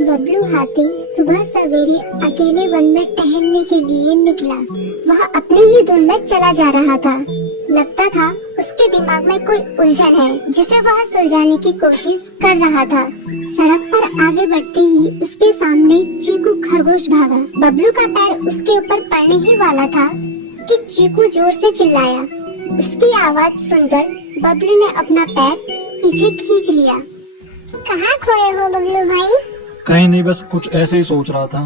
बबलू हाथी सुबह सवेरे अकेले वन में टहलने के लिए निकला। वह अपने ही धुन में चला जा रहा था। लगता था उसके दिमाग में कोई उलझन है जिसे वह सुलझाने की कोशिश कर रहा था। सड़क पर आगे बढ़ते ही उसके सामने चीकू खरगोश भागा। बबलू का पैर उसके ऊपर पड़ने ही वाला था कि चीकू जोर से चिल्लाया। उसकी आवाज सुनकर बबलू ने अपना पैर पीछे खींच लिया। कहाँ खोए हो बबलू भाई? कहीं नहीं, बस कुछ ऐसे ही सोच रहा था।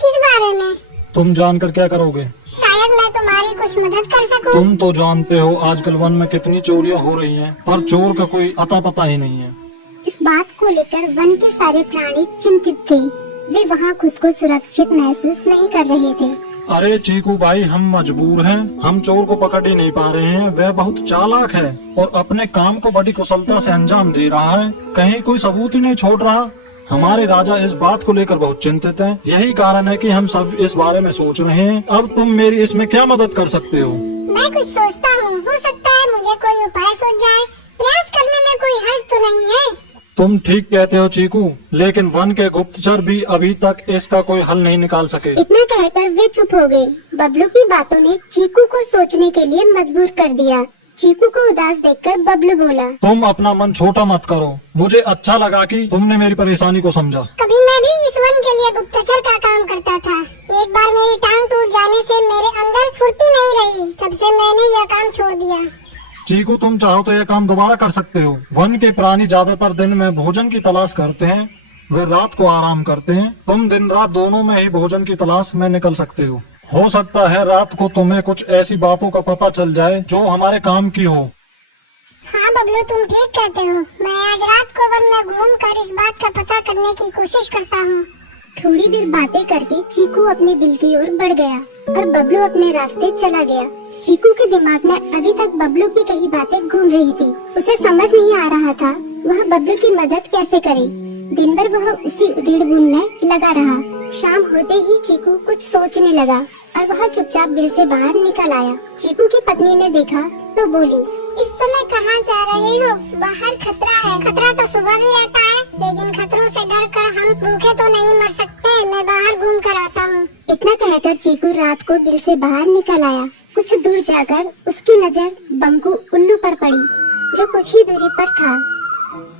किस बारे में? तुम जानकर क्या करोगे? शायद मैं तुम्हारी कुछ मदद कर सकूं। तुम तो जानते हो आजकल वन में कितनी चोरियां हो रही हैं, पर चोर का कोई अता पता ही नहीं है। इस बात को लेकर वन के सारे प्राणी चिंतित थे। वे वहाँ खुद को सुरक्षित महसूस नहीं कर रहे थे। अरे चीकू भाई, हम मजबूर हैं। हम चोर को पकड़ ही नहीं पा रहे हैं। वह बहुत चालाक है और अपने काम को बड़ी कुशलता से अंजाम दे रहा है। कहीं कोई सबूत ही नहीं छोड़ रहा। हमारे राजा इस बात को लेकर बहुत चिंतित हैं। यही कारण है कि हम सब इस बारे में सोच रहे हैं। अब तुम मेरी इसमें क्या मदद कर सकते हो? मैं कुछ सोचता हूँ, हो सकता है मुझे कोई उपाय सूझ जाए। प्रयास करने में कोई हर्ज तो नहीं है। तुम ठीक कहते हो चीकू, लेकिन वन के गुप्तचर भी अभी तक इसका कोई हल नहीं निकाल सके। इतना कहकर वे चुप हो गए। बबलू की बातों ने चीकू को सोचने के लिए मजबूर कर दिया। चीकू को उदास देखकर बबलू बोला, तुम अपना मन छोटा मत करो। मुझे अच्छा लगा कि तुमने मेरी परेशानी को समझा। कभी मैं भी इस वन के लिए गुप्तचर का काम करता था। एक बार मेरी टांग टूट जाने से मेरे अंदर फुर्ती नहीं रही। तब से मैंने यह काम छोड़ दिया। चीकू, तुम चाहो तो यह काम दोबारा कर सकते हो। वन के प्राणी ज्यादातर दिन में भोजन की तलाश करते हैं, वे रात को आराम करते हैं। तुम दिन रात दोनों में ही भोजन की तलाश में निकल सकते हो। हो सकता है रात को तुम्हें कुछ ऐसी बातों का पता चल जाए जो हमारे काम की हो। हाँ बबलू, तुम ठीक कहते हो। मैं आज रात को वन में घूमकर इस बात का पता करने की कोशिश करता हूँ। थोड़ी देर बातें करके चीकू अपने बिल की ओर बढ़ गया और बबलू अपने रास्ते चला गया। चीकू के दिमाग में अभी तक बबलू की कई बातें घूम रही थी। उसे समझ नहीं आ रहा था वह बबलू की मदद कैसे करे। दिन भर वह उसी उधेड़-बुन में लगा रहा। शाम होते ही चीकू कुछ सोचने लगा और वह चुपचाप बिल से बाहर निकल आया। चीकू की पत्नी ने देखा तो बोली, इस समय कहाँ जा रहे हो? बाहर खतरा है। खतरा तो सुबह भी रहता है, लेकिन खतरों से डरकर हम भूखे तो नहीं मर सकते। मैं बाहर घूम कर आता हूँ। इतना कहकर चीकू रात को बिल से बाहर निकल आया। कुछ दूर जाकर उसकी नजर बंकू उल्लू पर पड़ी, जो कुछ ही दूरी पर था।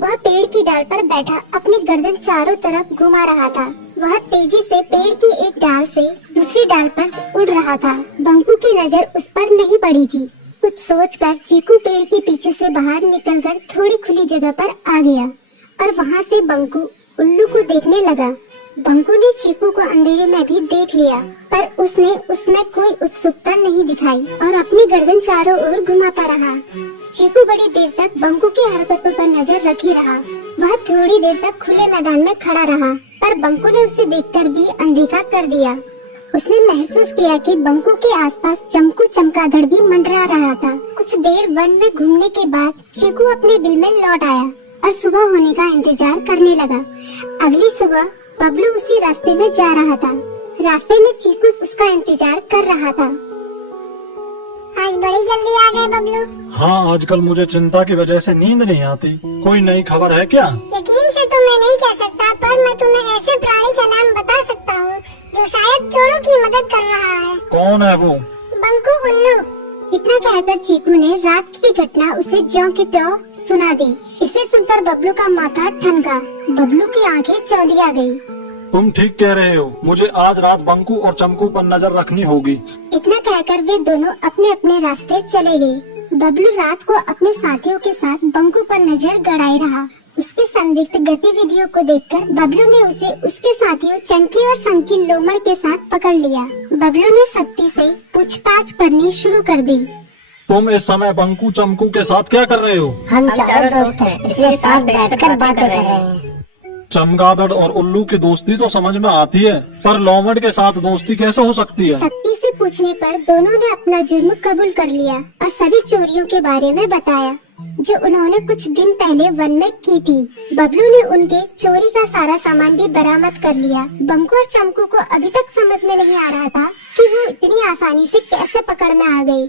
वह पेड़ की डाल पर बैठा अपनी गर्दन चारों तरफ घुमा रहा था। वह तेजी से पेड़ की एक डाल से दूसरी डाल पर उड़ रहा था। बंकू की नजर उस पर नहीं पड़ी थी। कुछ सोचकर चीकू पेड़ के पीछे से बाहर निकलकर थोड़ी खुली जगह पर आ गया और वहाँ से बंकू उल्लू को देखने लगा। बंकू ने चीकू को अंधेरे में भी देख लिया, पर उसने उसमें कोई उत्सुकता नहीं दिखाई और अपनी गर्दन चारों ओर घुमाता रहा। चीकू बड़ी देर तक बंकू की हरकतों पर नजर रखे रहा। वह थोड़ी देर तक खुले मैदान में खड़ा रहा, पर बंकू ने उसे देखकर भी अनदेखा कर दिया। उसने महसूस किया कि बंकू के आसपास चमकू चमगादड़ भी मंडरा रहा था। कुछ देर वन में घूमने के बाद चीकू अपने बिल में लौट आया और सुबह होने का इंतजार करने लगा। अगली सुबह बबलू उसी रास्ते में जा रहा था। रास्ते में चीकू उसका इंतजार कर रहा था। आज बड़ी जल्दी आ गए बबलू। हाँ, आजकल मुझे चिंता की वजह से नींद नहीं आती। कोई नई खबर है क्या? यकीन से तो मैं नहीं कह सकता, पर मैं तुम्हें ऐसे प्राणी का नाम बता सकता हूँ जो शायद चोरों की मदद कर रहा है। कौन है वो? बंकू उल्लू। इतना कहकर चीकू ने रात की घटना उसे ज्यों की त्यों सुना दी। इसे सुनकर बबलू का माथा ठनका। बबलू की आंखें चौंधिया गई। तुम ठीक कह रहे हो। मुझे आज रात बंकू और चमकू पर नजर रखनी होगी। इतना कहकर वे दोनों अपने अपने रास्ते चले गए। बबलू रात को अपने साथियों के साथ बंकू पर नजर गड़ाए रहा। उसके संदिग्ध गतिविधियों को देखकर बबलू ने उसे उसके साथियों चंकी और संकी लोमड़ के साथ पकड़ लिया। बबलू ने सख्ती से पूछताछ करनी शुरू कर दी। तुम इस समय बंकू चमकू के साथ क्या कर रहे हो? हम चारों दोस्त हैं, इसलिए साथ बैठकर बात कर रहे हैं। चमगादड़ और उल्लू की दोस्ती तो समझ में आती है, पर लोमड़ के साथ दोस्ती कैसे हो सकती है? सख्ती से पूछने पर दोनों ने अपना जुर्म कबूल कर लिया और सभी चोरियों के बारे में बताया जो उन्होंने कुछ दिन पहले वन में की थी। बबलू ने उनके चोरी का सारा सामान भी बरामद कर लिया। बंकू और चमकू को अभी तक समझ में नहीं आ रहा था कि वो इतनी आसानी से कैसे पकड़ में आ गए।